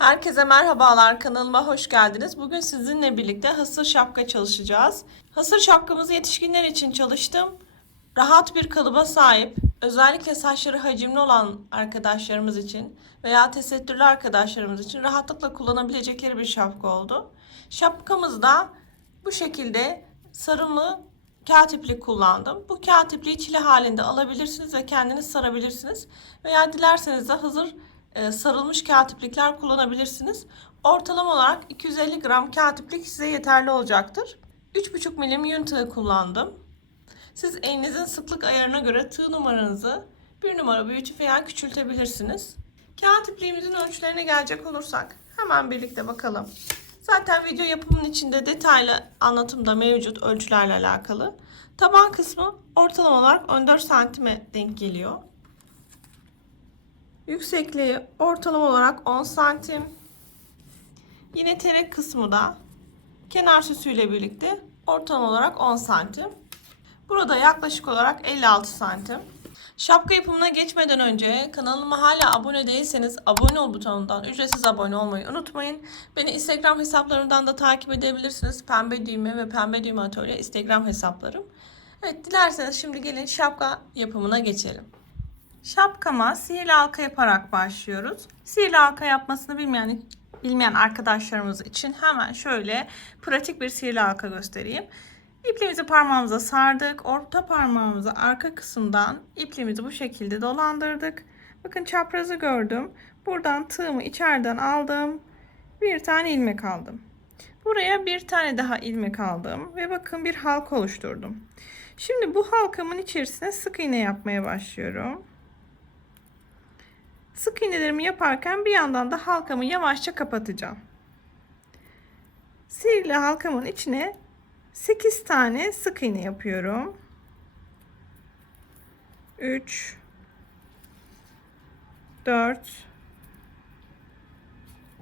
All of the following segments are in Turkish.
Herkese merhabalar kanalıma hoş geldiniz. Bugün sizinle birlikte hasır şapka çalışacağız. Hasır şapkamızı yetişkinler için çalıştım. Rahat bir kalıba sahip, özellikle saçları hacimli olan arkadaşlarımız için veya tesettürlü arkadaşlarımız için rahatlıkla kullanabilecekleri bir şapka oldu. Şapkamızda bu şekilde sarımlı kağıt iplik kullandım. Bu kağıt ipliği çile halinde alabilirsiniz ve kendiniz sarabilirsiniz. Veya dilerseniz de hazır sarılmış kağıt iplikler kullanabilirsiniz. Ortalama olarak 250 gram kağıt iplik size yeterli olacaktır. 3,5 milim yün tığı kullandım. Siz elinizin sıklık ayarına göre tığ numaranızı bir numara büyütüp veya küçültebilirsiniz. Kağıt ipliğimizin ölçülerine gelecek olursak hemen birlikte bakalım. Zaten video yapımının içinde detaylı anlatımda mevcut ölçülerle alakalı. Taban kısmı ortalama olarak 14 santime denk geliyor. Yüksekliği ortalama olarak 10 santim. Yine terek kısmı da kenar süsüyle birlikte ortalama olarak 10 santim. Burada yaklaşık olarak 56 santim. Şapka yapımına geçmeden önce kanalıma hala abone değilseniz abone ol butonundan ücretsiz abone olmayı unutmayın. Beni Instagram hesaplarımdan da takip edebilirsiniz. Pembe düğme ve pembe düğme atölye Instagram hesaplarım. Evet dilerseniz şimdi gelin şapka yapımına geçelim. Şapkama sihirli halka yaparak başlıyoruz. Sihirli halka yapmasını bilmeyen bilmeyen arkadaşlarımız için hemen şöyle pratik bir sihirli halka göstereyim. İpliğimizi parmağımıza sardık. Orta parmağımızı arka kısımdan ipliğimizi bu şekilde dolandırdık. Bakın çaprazı gördüm. Buradan tığımı içeriden aldım. Bir tane ilmek aldım. Buraya bir tane daha ilmek aldım ve bakın bir halka oluşturdum. Şimdi bu halkamın içerisine sık iğne yapmaya başlıyorum. Sık iğnelerimi yaparken bir yandan da halkamı yavaşça kapatacağım. Sihirli halkamın içine 8 tane sık iğne yapıyorum. 3 4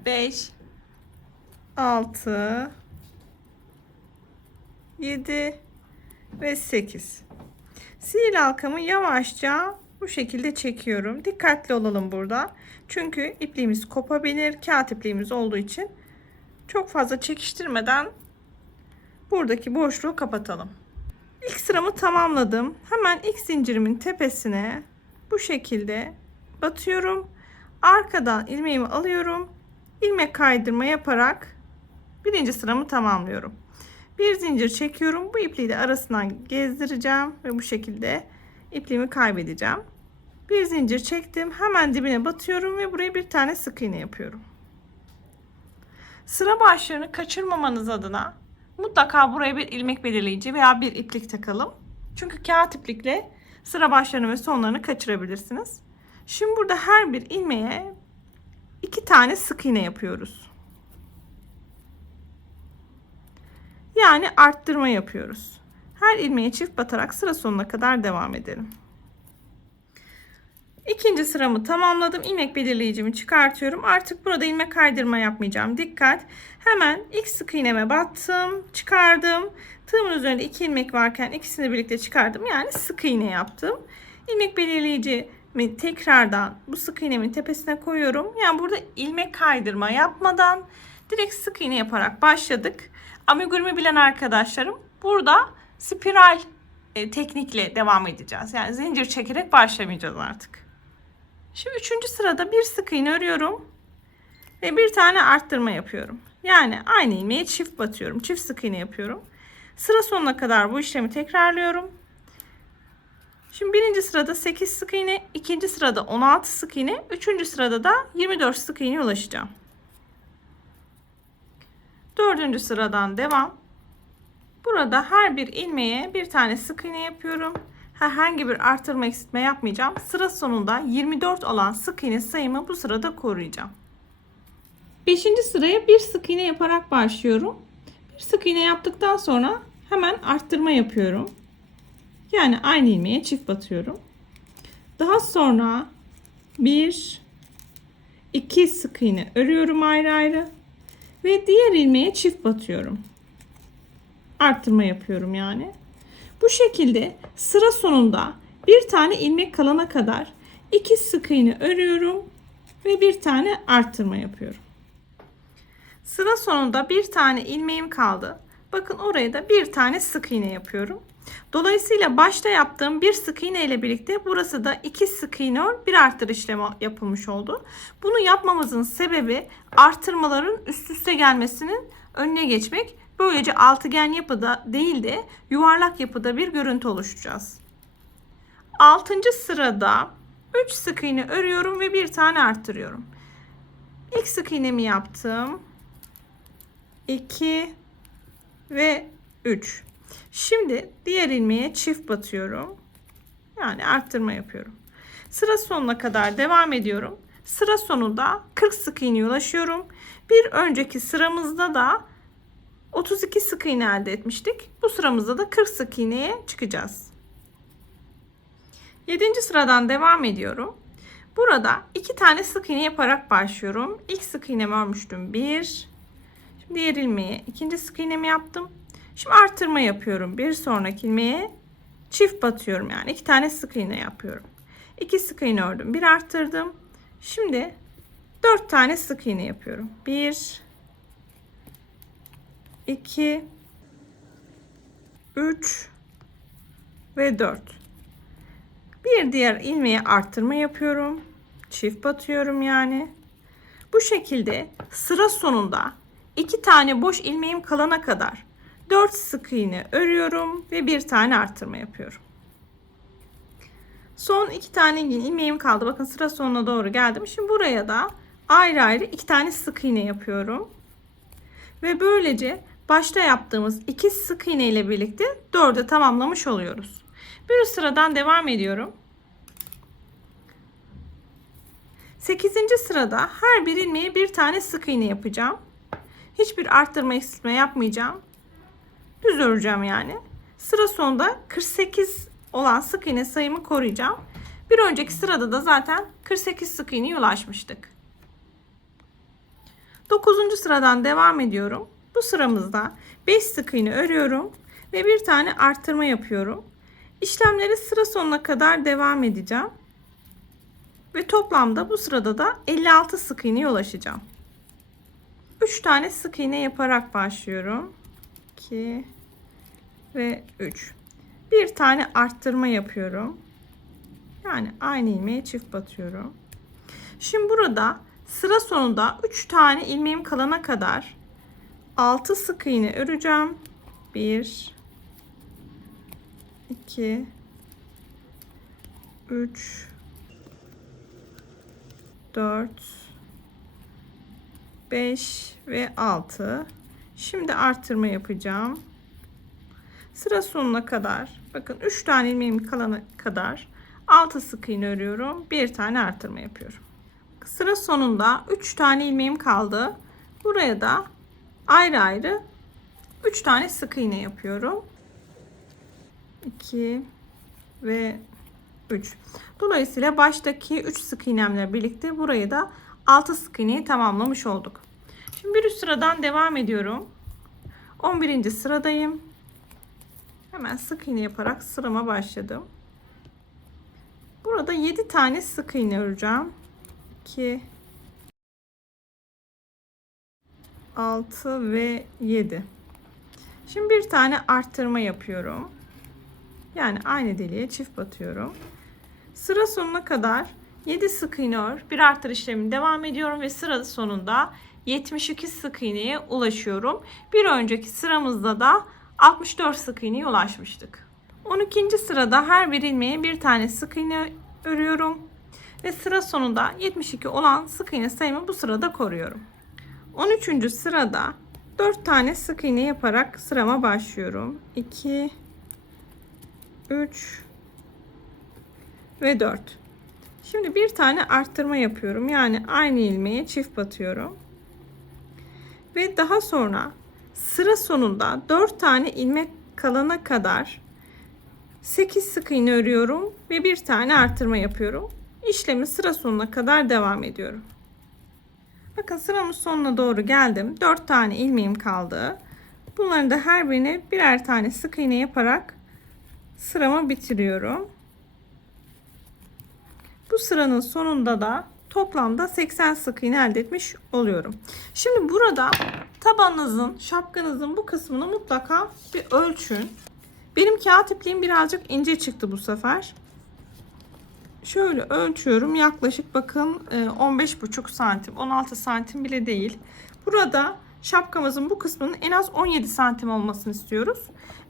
5 6 7 ve 8. Sihirli halkamı yavaşça bu şekilde çekiyorum. Dikkatli olalım burada. Çünkü ipliğimiz kopabilir. Kağıt ipliğimiz olduğu için çok fazla çekiştirmeden buradaki boşluğu kapatalım. İlk sıramı tamamladım. Hemen ilk zincirimin tepesine bu şekilde batıyorum. Arkadan ilmeğimi alıyorum. İlmek kaydırma yaparak birinci sıramı tamamlıyorum. Bir zincir çekiyorum. Bu ipliği de arasından gezdireceğim ve bu şekilde ipliğimi kaybedeceğim. Bir zincir çektim. Hemen dibine batıyorum ve buraya bir tane sık iğne yapıyorum. Sıra başlarını kaçırmamanız adına mutlaka buraya bir ilmek belirleyici veya bir iplik takalım. Çünkü kağıt iplikle sıra başlarını ve sonlarını kaçırabilirsiniz. Şimdi burada her bir ilmeğe iki tane sık iğne yapıyoruz. Yani arttırma yapıyoruz. Her ilmeğe çift batarak sıra sonuna kadar devam edelim. İkinci sıramı tamamladım. İlmek belirleyicimi çıkartıyorum. Artık burada ilmek kaydırma yapmayacağım. Dikkat. Hemen ilk sık iğneme battım. Çıkardım. Tığımın üzerinde iki ilmek varken ikisini birlikte çıkardım. Yani sık iğne yaptım. İlmek belirleyicimi tekrardan bu sık iğnemin tepesine koyuyorum. Yani burada ilmek kaydırma yapmadan direkt sık iğne yaparak başladık. Amigurumi bilen arkadaşlarım burada spiral e, teknikle devam edeceğiz. Yani zincir çekerek başlamayacağız artık. Şimdi üçüncü sırada bir sık iğne örüyorum ve bir tane arttırma yapıyorum. Yani aynı ilmeğe çift batıyorum. Çift sık iğne yapıyorum. Sıra sonuna kadar bu işlemi tekrarlıyorum. Şimdi birinci sırada 8 sık iğne, ikinci sırada 16 sık iğne, üçüncü sırada da 24 sık iğne ulaşacağım. Dördüncü sıradan devam. Burada her bir ilmeğe bir tane sık iğne yapıyorum. Herhangi bir artırma eksiltme yapmayacağım. Sıra sonunda 24 olan sık iğne sayımı bu sırada koruyacağım. 5. sıraya bir sık iğne yaparak başlıyorum. Bir sık iğne yaptıktan sonra hemen arttırma yapıyorum. Yani aynı ilmeğe çift batıyorum. Daha sonra 1 2 sık iğne örüyorum ayrı ayrı ve diğer ilmeğe çift batıyorum. Arttırma yapıyorum yani. Bu şekilde sıra sonunda bir tane ilmek kalana kadar iki sık iğne örüyorum ve bir tane arttırma yapıyorum. Sıra sonunda bir tane ilmeğim kaldı. Bakın oraya da bir tane sık iğne yapıyorum. Dolayısıyla başta yaptığım bir sık iğne ile birlikte burası da iki sık iğne bir artır işlemi yapılmış oldu. Bunu yapmamızın sebebi artırmaların üst üste gelmesinin önüne geçmek. Böylece altıgen yapıda değil de yuvarlak yapıda bir görüntü oluşturacağız. 6. sırada 3 sık iğne örüyorum ve bir tane arttırıyorum. İlk sık iğnemi yaptım. 2 ve 3. Şimdi diğer ilmeğe çift batıyorum. Yani arttırma yapıyorum. Sıra sonuna kadar devam ediyorum. Sıra sonunda 40 sık iğneye ulaşıyorum. Bir önceki sıramızda da 32 sık iğne elde etmiştik. Bu sıramızda da 40 sık iğneye çıkacağız. 7. sıradan devam ediyorum. Burada iki tane sık iğne yaparak başlıyorum. İlk sık iğnemi örmüştüm. 1. Şimdi diğer ilmeğe ikinci sık iğnemi yaptım. Şimdi artırma yapıyorum. Bir sonraki ilmeğe çift batıyorum. Yani iki tane sık iğne yapıyorum. İki sık iğne ördüm. Bir arttırdım. Şimdi dört tane sık iğne yapıyorum. Bir, iki, üç ve dört. Bir diğer ilmeğe arttırma yapıyorum. Çift batıyorum yani. Bu şekilde sıra sonunda iki tane boş ilmeğim kalana kadar 4 sık iğne örüyorum ve bir tane arttırma yapıyorum. Son iki tane ilmeğim kaldı. Bakın sıra sonuna doğru geldim. Şimdi buraya da ayrı ayrı iki tane sık iğne yapıyorum. Ve böylece başta yaptığımız iki sık iğne ile birlikte 4'e tamamlamış oluyoruz. Bir sıradan devam ediyorum. 8. sırada her bir ilmeğe bir tane sık iğne yapacağım. Hiçbir arttırma eksiltme yapmayacağım. Düz öreceğim yani. Sıra sonunda 48 olan sık iğne sayımı koruyacağım. Bir önceki sırada da zaten 48 sık iğneye ulaşmıştık. 9. sıradan devam ediyorum. Bu sıramızda 5 sık iğne örüyorum ve bir tane arttırma yapıyorum. İşlemleri sıra sonuna kadar devam edeceğim. Ve toplamda bu sırada da 56 sık iğneye ulaşacağım. 3 tane sık iğne yaparak başlıyorum. 2 ve 3. Bir tane arttırma yapıyorum. Yani aynı ilmeğe çift batıyorum. Şimdi burada sıra sonunda 3 tane ilmeğim kalana kadar 6 sık iğne öreceğim. 1 2 3 4 5 ve 6 şimdi artırma yapacağım. Sıra sonuna kadar. Bakın 3 tane ilmeğim kalana kadar 6 sık iğne örüyorum. Bir tane artırma yapıyorum. Sıra sonunda 3 tane ilmeğim kaldı. Buraya da ayrı ayrı 3 tane sık iğne yapıyorum. 2 ve 3 dolayısıyla baştaki 3 sık iğnemle birlikte burayı da 6 sık iğneyi tamamlamış olduk. Şimdi bir üst sıradan devam ediyorum. 11. sıradayım. Hemen sık iğne yaparak sırama başladım. Burada 7 tane sık iğne öreceğim. 2 6 ve 7 şimdi bir tane arttırma yapıyorum. Yani aynı deliğe çift batıyorum. Sıra sonuna kadar 7 sık iğne ör bir artır işlemi devam ediyorum ve sıra sonunda 72 sık iğneye ulaşıyorum. Bir önceki sıramızda da 64 sık iğneye ulaşmıştık. 12. sırada her bir ilmeğe bir tane sık iğne örüyorum ve sıra sonunda 72 olan sık iğne sayımı bu sırada koruyorum 13. sırada 4 tane sık iğne yaparak sırama başlıyorum. 2 3 ve 4 şimdi bir tane arttırma yapıyorum. Yani aynı ilmeğe çift batıyorum. Ve daha sonra sıra sonunda 4 tane ilmek kalana kadar 8 sık iğne örüyorum ve bir tane artırma yapıyorum. İşlemi sıra sonuna kadar devam ediyorum bakın sıramın sonuna doğru geldim 4 tane ilmeğim kaldı bunların da her birine birer tane sık iğne yaparak sıramı bitiriyorum bu sıranın sonunda da toplamda 80 sık iğne elde etmiş oluyorum. Şimdi burada tabanınızın, şapkanızın bu kısmını mutlaka bir ölçün. Benim kağıt ipliğim birazcık ince çıktı bu sefer. Şöyle ölçüyorum. Yaklaşık bakın e, 15,5 santim, 16 santim bile değil. Burada şapkamızın bu kısmının en az 17 santim olmasını istiyoruz.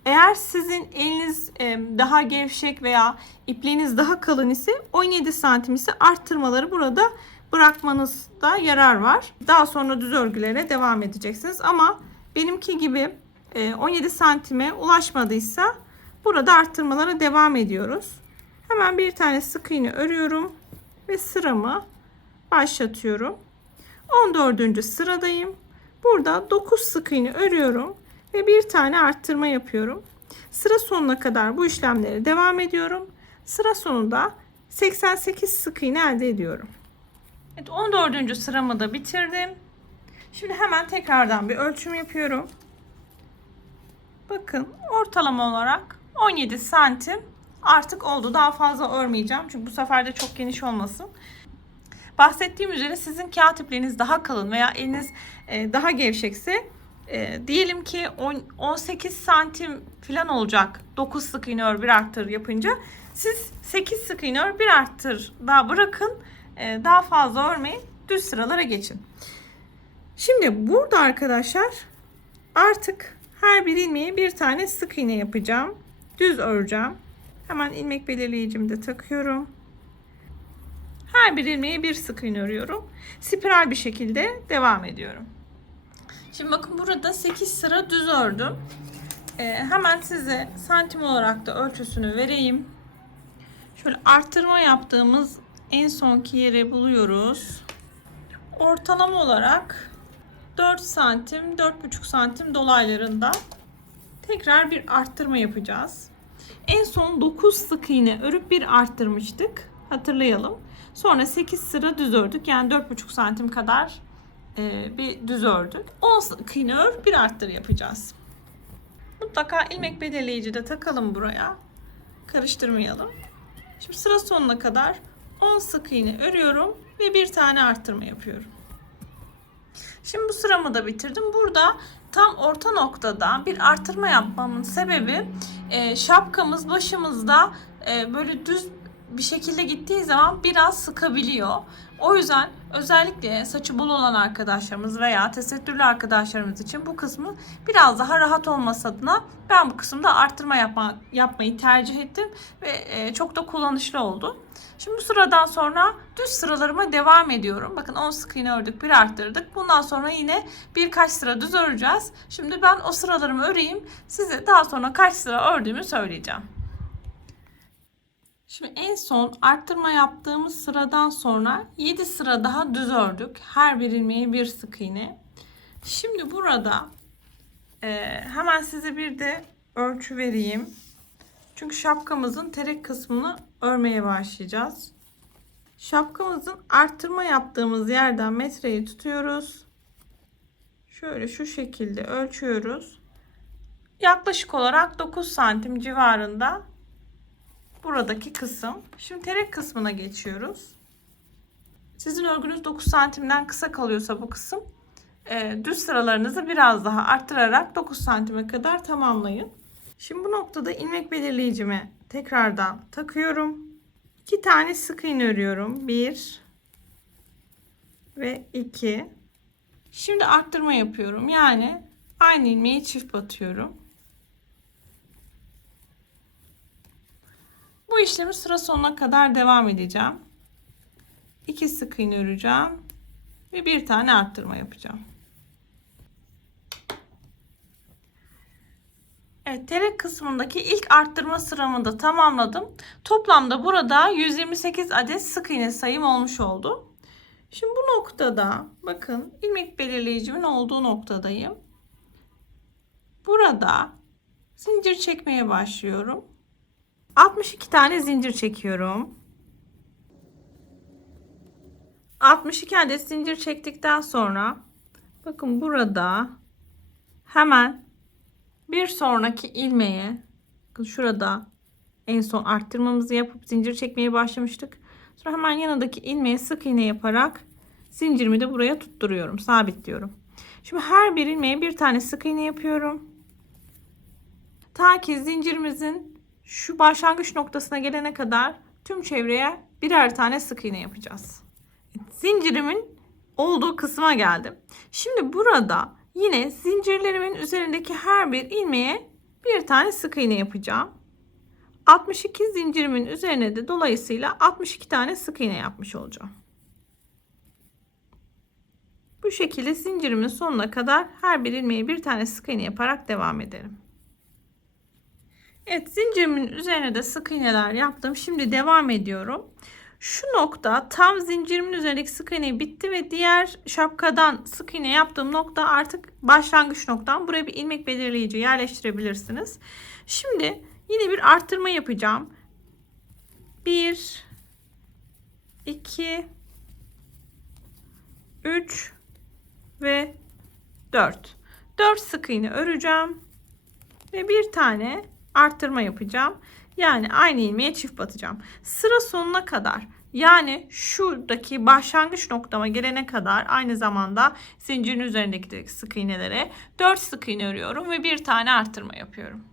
Eğer sizin eliniz e, daha gevşek veya ipliğiniz daha kalın ise 17 santim ise arttırmaları burada bırakmanızda yarar var. Daha sonra düz örgülere devam edeceksiniz. Ama benimki gibi e, 17 santime ulaşmadıysa burada arttırmalara devam ediyoruz. Hemen bir tane sık iğne örüyorum ve sıramı başlatıyorum. 14. sıradayım. Burada 9 sık iğne örüyorum ve bir tane arttırma yapıyorum. Sıra sonuna kadar bu işlemleri devam ediyorum. Sıra sonunda 88 sık iğne elde ediyorum. Evet 14. sıramı da bitirdim. Şimdi hemen tekrardan bir ölçüm yapıyorum. Bakın ortalama olarak 17 santim artık oldu. Daha fazla örmeyeceğim. Çünkü bu sefer de çok geniş olmasın. Bahsettiğim üzere sizin kağıt ipliğiniz daha kalın veya eliniz e, daha gevşekse e, diyelim ki 10, 18 santim falan olacak 9 sık iğne ör bir arttır yapınca siz 8 sık iğne ör bir arttır daha bırakın e, daha fazla örmeyin düz sıralara geçin. Şimdi burada arkadaşlar artık her bir ilmeğe bir tane sık iğne yapacağım. Düz öreceğim. Hemen ilmek belirleyicimi de takıyorum. Her bir ilmeğe bir sık iğne örüyorum. Spiral bir şekilde devam ediyorum. Şimdi bakın burada 8 sıra düz ördüm. Ee, hemen size santim olarak da ölçüsünü vereyim. Şöyle arttırma yaptığımız en sonki yeri buluyoruz. Ortalama olarak 4 santim, 4,5 santim dolaylarında tekrar bir arttırma yapacağız. En son 9 sık iğne örüp bir arttırmıştık. Hatırlayalım. Sonra 8 sıra düz ördük. Yani 4,5 santim kadar e, bir düz ördük. 10 sık iğne ör bir arttır yapacağız. Mutlaka ilmek belirleyici de takalım buraya. Karıştırmayalım. Şimdi sıra sonuna kadar 10 sık iğne örüyorum ve bir tane arttırma yapıyorum. Şimdi bu sıramı da bitirdim. Burada tam orta noktada bir artırma yapmamın sebebi e, şapkamız başımızda e, böyle düz bir şekilde gittiği zaman biraz sıkabiliyor. O yüzden özellikle saçı bol olan arkadaşlarımız veya tesettürlü arkadaşlarımız için bu kısmı biraz daha rahat olması adına ben bu kısımda arttırma yapma, yapmayı tercih ettim ve e, çok da kullanışlı oldu. Şimdi bu sıradan sonra düz sıralarıma devam ediyorum. Bakın 10 sık iğne ördük, bir arttırdık. Bundan sonra yine birkaç sıra düz öreceğiz. Şimdi ben o sıralarımı öreyim. Size daha sonra kaç sıra ördüğümü söyleyeceğim. Şimdi en son arttırma yaptığımız sıradan sonra 7 sıra daha düz ördük. Her bir ilmeğe bir sık iğne. Şimdi burada e, hemen size bir de ölçü vereyim. Çünkü şapkamızın terek kısmını örmeye başlayacağız. Şapkamızın arttırma yaptığımız yerden metreyi tutuyoruz. Şöyle şu şekilde ölçüyoruz. Yaklaşık olarak 9 santim civarında buradaki kısım. Şimdi terek kısmına geçiyoruz. Sizin örgünüz 9 santimden kısa kalıyorsa bu kısım e, düz sıralarınızı biraz daha arttırarak 9 santime kadar tamamlayın. Şimdi bu noktada ilmek belirleyicimi tekrardan takıyorum. 2 tane sık iğne örüyorum. 1 ve 2. Şimdi arttırma yapıyorum. Yani aynı ilmeği çift batıyorum. Bu işlemi sıra sonuna kadar devam edeceğim. 2 sık iğne öreceğim ve bir tane arttırma yapacağım. Evet, terek kısmındaki ilk arttırma sıramı da tamamladım. Toplamda burada 128 adet sık iğne sayım olmuş oldu. Şimdi bu noktada bakın ilmek belirleyicimin olduğu noktadayım. Burada zincir çekmeye başlıyorum. 62 tane zincir çekiyorum. 62 adet zincir çektikten sonra bakın burada hemen bir sonraki ilmeğe şurada en son arttırmamızı yapıp zincir çekmeye başlamıştık. Sonra hemen yanındaki ilmeğe sık iğne yaparak zincirimi de buraya tutturuyorum, sabitliyorum. Şimdi her bir ilmeğe bir tane sık iğne yapıyorum. Ta ki zincirimizin şu başlangıç noktasına gelene kadar tüm çevreye birer tane sık iğne yapacağız. Zincirimin olduğu kısma geldim. Şimdi burada yine zincirlerimin üzerindeki her bir ilmeğe bir tane sık iğne yapacağım. 62 zincirimin üzerine de dolayısıyla 62 tane sık iğne yapmış olacağım. Bu şekilde zincirimin sonuna kadar her bir ilmeğe bir tane sık iğne yaparak devam edelim. Evet zincirimin üzerine de sık iğneler yaptım. Şimdi devam ediyorum. Şu nokta tam zincirimin üzerindeki sık iğne bitti ve diğer şapkadan sık iğne yaptığım nokta artık başlangıç noktam. Buraya bir ilmek belirleyici yerleştirebilirsiniz. Şimdi yine bir arttırma yapacağım. 1 2 3 ve 4. 4 sık iğne öreceğim ve bir tane arttırma yapacağım. Yani aynı ilmeğe çift batacağım. Sıra sonuna kadar yani şuradaki başlangıç noktama gelene kadar aynı zamanda zincirin üzerindeki sık iğnelere 4 sık iğne örüyorum ve bir tane arttırma yapıyorum.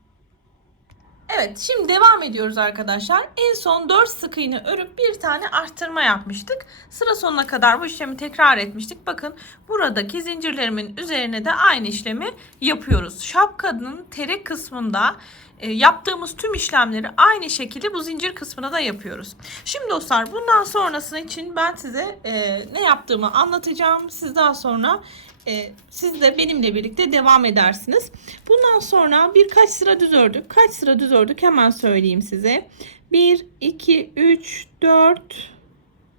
Evet şimdi devam ediyoruz arkadaşlar. En son 4 sık iğne örüp bir tane arttırma yapmıştık. Sıra sonuna kadar bu işlemi tekrar etmiştik. Bakın buradaki zincirlerimin üzerine de aynı işlemi yapıyoruz. Şapkanın terek kısmında e, yaptığımız tüm işlemleri aynı şekilde bu zincir kısmına da yapıyoruz. Şimdi dostlar bundan sonrasını için ben size e, ne yaptığımı anlatacağım. Siz daha sonra e, siz de benimle birlikte devam edersiniz. Bundan sonra birkaç sıra düz ördük. Kaç sıra düz ördük hemen söyleyeyim size. 1, 2, 3, 4,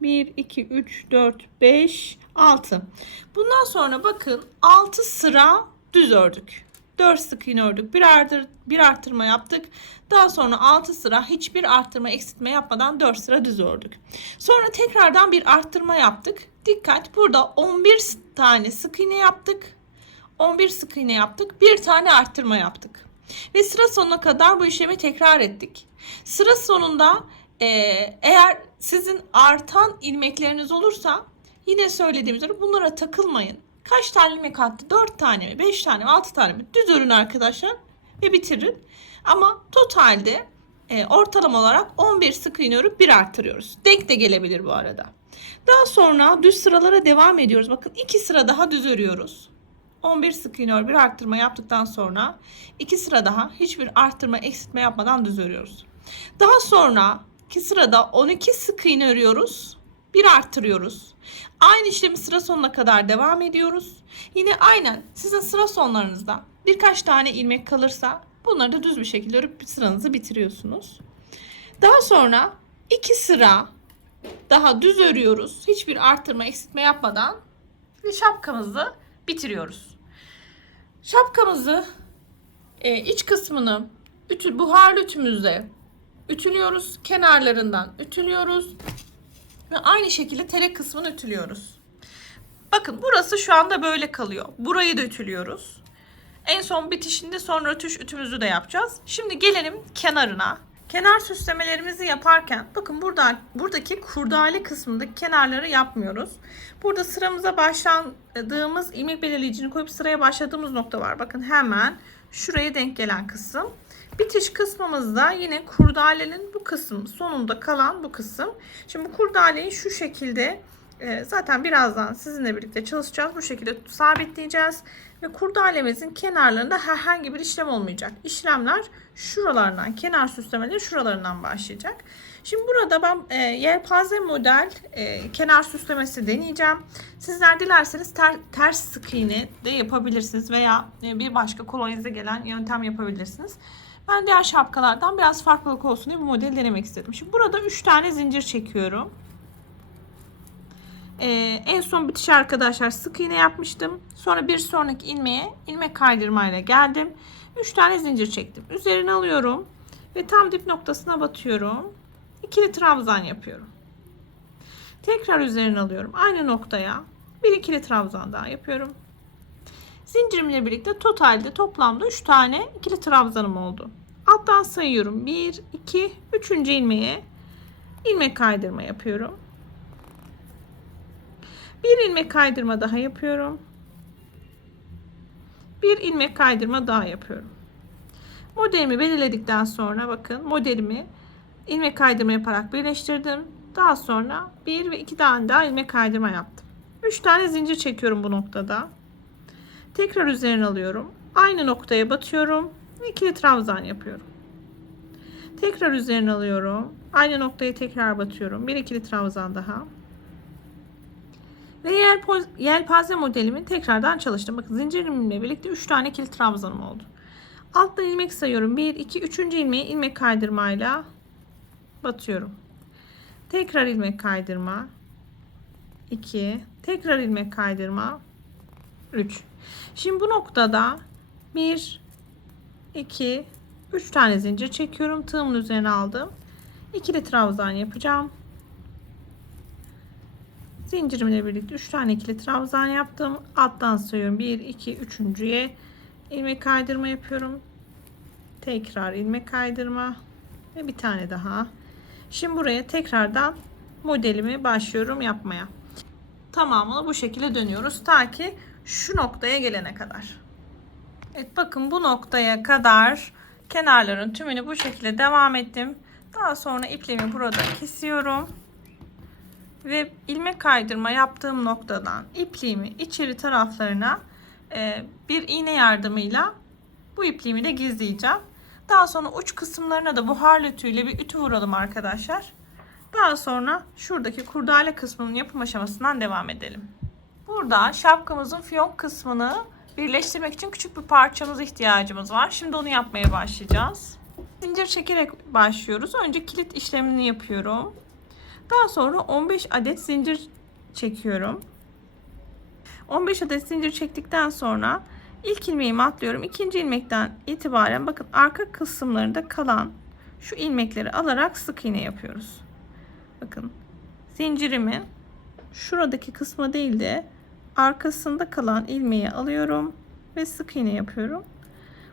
1, 2, 3, 4, 5, 6. Bundan sonra bakın 6 sıra düz ördük. 4 sık iğne ördük. Bir, arttır, bir arttırma yaptık. Daha sonra 6 sıra hiçbir arttırma eksiltme yapmadan 4 sıra düz ördük. Sonra tekrardan bir arttırma yaptık. Dikkat burada 11 tane sık iğne yaptık. 11 sık iğne yaptık. Bir tane arttırma yaptık. Ve sıra sonuna kadar bu işlemi tekrar ettik. Sıra sonunda e, eğer sizin artan ilmekleriniz olursa yine söylediğim üzere bunlara takılmayın. Kaç tane ilmek attı? 4 tane mi? 5 tane mi? 6 tane mi? Düz örün arkadaşlar ve bitirin. Ama totalde e, ortalama olarak 11 sık iğne örüp bir arttırıyoruz. Denk de gelebilir bu arada. Daha sonra düz sıralara devam ediyoruz. Bakın 2 sıra daha düz örüyoruz. 11 sık iğne ör bir arttırma yaptıktan sonra 2 sıra daha hiçbir arttırma eksiltme yapmadan düz örüyoruz. Daha sonra 2 sırada 12 sık iğne örüyoruz. Bir arttırıyoruz. Aynı işlemi sıra sonuna kadar devam ediyoruz. Yine aynen sizin sıra sonlarınızda birkaç tane ilmek kalırsa bunları da düz bir şekilde örüp sıranızı bitiriyorsunuz. Daha sonra iki sıra daha düz örüyoruz. Hiçbir arttırma eksiltme yapmadan ve şapkamızı bitiriyoruz. Şapkamızı e, iç kısmını ütü, buharlı ütümüzle ütülüyoruz. Kenarlarından ütülüyoruz. Ve aynı şekilde tele kısmını ütülüyoruz. Bakın burası şu anda böyle kalıyor. Burayı da ütülüyoruz. En son bitişinde son rötuş ütümüzü de yapacağız. Şimdi gelelim kenarına. Kenar süslemelerimizi yaparken bakın burada buradaki kurdale kısmındaki kenarları yapmıyoruz. Burada sıramıza başladığımız ilmek belirleyicini koyup sıraya başladığımız nokta var. Bakın hemen şuraya denk gelen kısım. Bitiş kısmımızda yine kurdalenin bu kısım sonunda kalan bu kısım. Şimdi bu kurdaleyi şu şekilde e, zaten birazdan sizinle birlikte çalışacağız. Bu şekilde sabitleyeceğiz. Ve kurdalemizin kenarlarında herhangi bir işlem olmayacak. İşlemler şuralardan, kenar süslemeleri şuralarından başlayacak. Şimdi burada ben e, yelpaze model e, kenar süslemesi deneyeceğim. Sizler dilerseniz ter, ters sık iğne de yapabilirsiniz veya e, bir başka kolonize gelen yöntem yapabilirsiniz. Ben diğer şapkalardan biraz farklılık olsun diye bu modeli denemek istedim. Şimdi burada 3 tane zincir çekiyorum. Ee, en son bitiş arkadaşlar sık iğne yapmıştım. Sonra bir sonraki ilmeğe ilmek kaydırmayla geldim. 3 tane zincir çektim. Üzerine alıyorum ve tam dip noktasına batıyorum. İkili trabzan yapıyorum. Tekrar üzerine alıyorum. Aynı noktaya bir ikili trabzan daha yapıyorum. Zincirimle birlikte totalde toplamda 3 tane ikili trabzanım oldu. Alttan sayıyorum. 1, 2, 3. ilmeğe ilmek kaydırma yapıyorum. Bir ilmek kaydırma daha yapıyorum. bir ilmek kaydırma daha yapıyorum. Modelimi belirledikten sonra bakın modelimi ilmek kaydırma yaparak birleştirdim. Daha sonra bir ve iki tane daha ilmek kaydırma yaptım. 3 tane zincir çekiyorum bu noktada. Tekrar üzerine alıyorum. Aynı noktaya batıyorum ikili trabzan yapıyorum. Tekrar üzerine alıyorum. Aynı noktaya tekrar batıyorum. Bir ikili trabzan daha. Ve yelpaze modelimi tekrardan çalıştım. Bakın zincirimle birlikte 3 tane ikili trabzanım oldu. Alttan ilmek sayıyorum. 1, 2, 3. ilmeği ilmek kaydırmayla batıyorum. Tekrar ilmek kaydırma. 2. Tekrar ilmek kaydırma. 3. Şimdi bu noktada 1, 2, 3 tane zincir çekiyorum. Tığımın üzerine aldım. İkili trabzan yapacağım. Zincirimle birlikte 3 tane ikili trabzan yaptım. Alttan sayıyorum. 1, 2, 3.ye ilmek kaydırma yapıyorum. Tekrar ilmek kaydırma ve bir tane daha. Şimdi buraya tekrardan modelimi başlıyorum yapmaya. Tamamını bu şekilde dönüyoruz ta ki şu noktaya gelene kadar. Evet bakın bu noktaya kadar kenarların tümünü bu şekilde devam ettim. Daha sonra ipliğimi burada kesiyorum. Ve ilmek kaydırma yaptığım noktadan ipliğimi içeri taraflarına e, bir iğne yardımıyla bu ipliğimi de gizleyeceğim. Daha sonra uç kısımlarına da buhar ütüyle bir ütü vuralım arkadaşlar. Daha sonra şuradaki kurdale kısmının yapım aşamasından devam edelim. Burada şapkamızın fiyonk kısmını birleştirmek için küçük bir parçamıza ihtiyacımız var. Şimdi onu yapmaya başlayacağız. Zincir çekerek başlıyoruz. Önce kilit işlemini yapıyorum. Daha sonra 15 adet zincir çekiyorum. 15 adet zincir çektikten sonra ilk ilmeğimi atlıyorum. İkinci ilmekten itibaren bakın arka kısımlarında kalan şu ilmekleri alarak sık iğne yapıyoruz. Bakın zincirimin şuradaki kısmı değil de arkasında kalan ilmeği alıyorum ve sık iğne yapıyorum.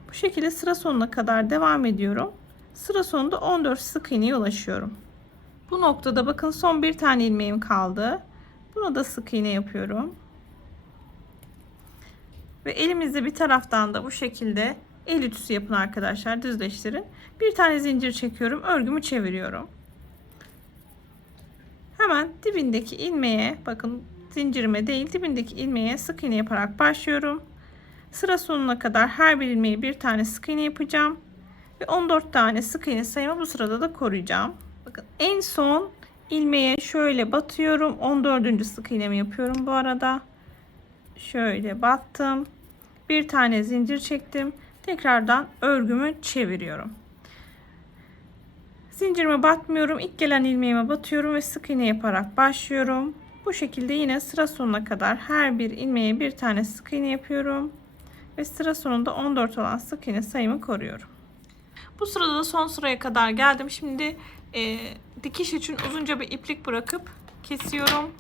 Bu şekilde sıra sonuna kadar devam ediyorum. Sıra sonunda 14 sık iğneye ulaşıyorum. Bu noktada bakın son bir tane ilmeğim kaldı. Buna da sık iğne yapıyorum. Ve elimizde bir taraftan da bu şekilde el ütüsü yapın arkadaşlar düzleştirin. Bir tane zincir çekiyorum örgümü çeviriyorum. Hemen dibindeki ilmeğe bakın zincirime değil dibindeki ilmeğe sık iğne yaparak başlıyorum. Sıra sonuna kadar her bir ilmeği bir tane sık iğne yapacağım. Ve 14 tane sık iğne sayımı bu sırada da koruyacağım. Bakın en son ilmeğe şöyle batıyorum. 14. sık iğnemi yapıyorum bu arada. Şöyle battım. Bir tane zincir çektim. Tekrardan örgümü çeviriyorum. Zincirime batmıyorum. İlk gelen ilmeğime batıyorum ve sık iğne yaparak başlıyorum. Bu şekilde yine sıra sonuna kadar her bir ilmeğe bir tane sık iğne yapıyorum. Ve sıra sonunda 14 olan sık iğne sayımı koruyorum. Bu sırada da son sıraya kadar geldim. Şimdi e, dikiş için uzunca bir iplik bırakıp kesiyorum.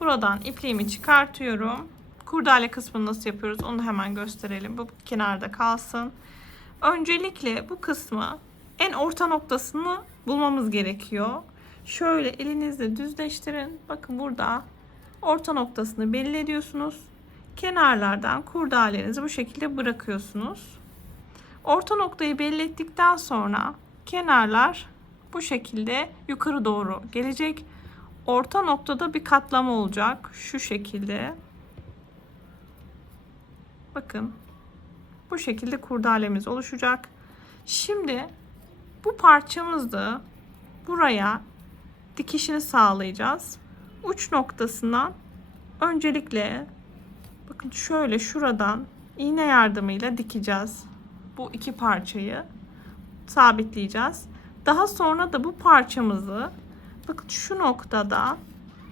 Buradan ipliğimi çıkartıyorum. Kurdale kısmını nasıl yapıyoruz onu hemen gösterelim. Bu kenarda kalsın. Öncelikle bu kısmı en orta noktasını bulmamız gerekiyor. Şöyle elinizle düzleştirin. Bakın burada orta noktasını belli ediyorsunuz. Kenarlardan kurdalenizi bu şekilde bırakıyorsunuz. Orta noktayı belli sonra kenarlar bu şekilde yukarı doğru gelecek. Orta noktada bir katlama olacak. Şu şekilde. Bakın. Bu şekilde kurdalemiz oluşacak. Şimdi bu parçamızı buraya dikişini sağlayacağız. Uç noktasından öncelikle bakın şöyle şuradan iğne yardımıyla dikeceğiz. Bu iki parçayı sabitleyeceğiz. Daha sonra da bu parçamızı bakın şu noktada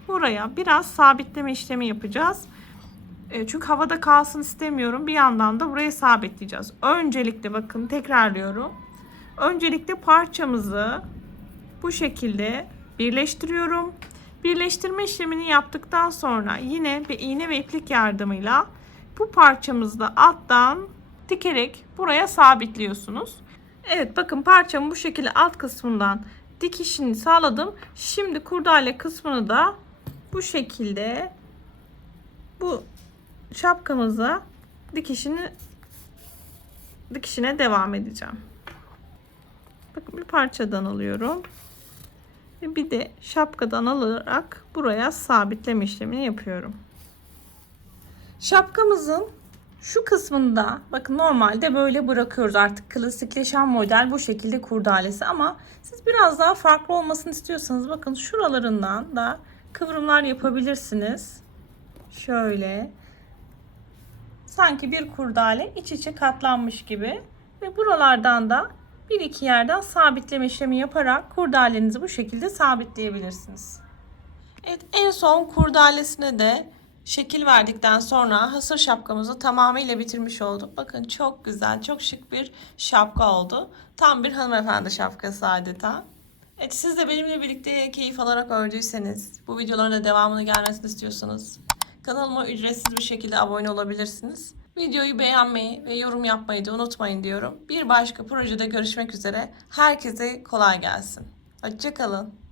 buraya biraz sabitleme işlemi yapacağız. E, çünkü havada kalsın istemiyorum. Bir yandan da buraya sabitleyeceğiz. Öncelikle bakın tekrarlıyorum. Öncelikle parçamızı bu şekilde birleştiriyorum. Birleştirme işlemini yaptıktan sonra yine bir iğne ve iplik yardımıyla bu parçamızı da alttan dikerek buraya sabitliyorsunuz. Evet bakın parçamı bu şekilde alt kısmından dikişini sağladım. Şimdi kurdale kısmını da bu şekilde bu şapkamıza dikişini dikişine devam edeceğim. Bakın bir parçadan alıyorum. Ve bir de şapkadan alarak buraya sabitleme işlemini yapıyorum. Şapkamızın şu kısmında bakın normalde böyle bırakıyoruz artık klasikleşen model bu şekilde kurdalesi ama siz biraz daha farklı olmasını istiyorsanız bakın şuralarından da kıvrımlar yapabilirsiniz. Şöyle sanki bir kurdale iç içe katlanmış gibi ve buralardan da bir iki yerden sabitleme işlemi yaparak kurdalenizi bu şekilde sabitleyebilirsiniz. Evet en son kurdalesine de şekil verdikten sonra hasır şapkamızı tamamıyla bitirmiş olduk. Bakın çok güzel, çok şık bir şapka oldu. Tam bir hanımefendi şapkası adeta. Evet siz de benimle birlikte keyif alarak ördüyseniz, bu videoların da devamını gelmesini istiyorsanız kanalıma ücretsiz bir şekilde abone olabilirsiniz. Videoyu beğenmeyi ve yorum yapmayı da unutmayın diyorum. Bir başka projede görüşmek üzere. Herkese kolay gelsin. Hoşçakalın.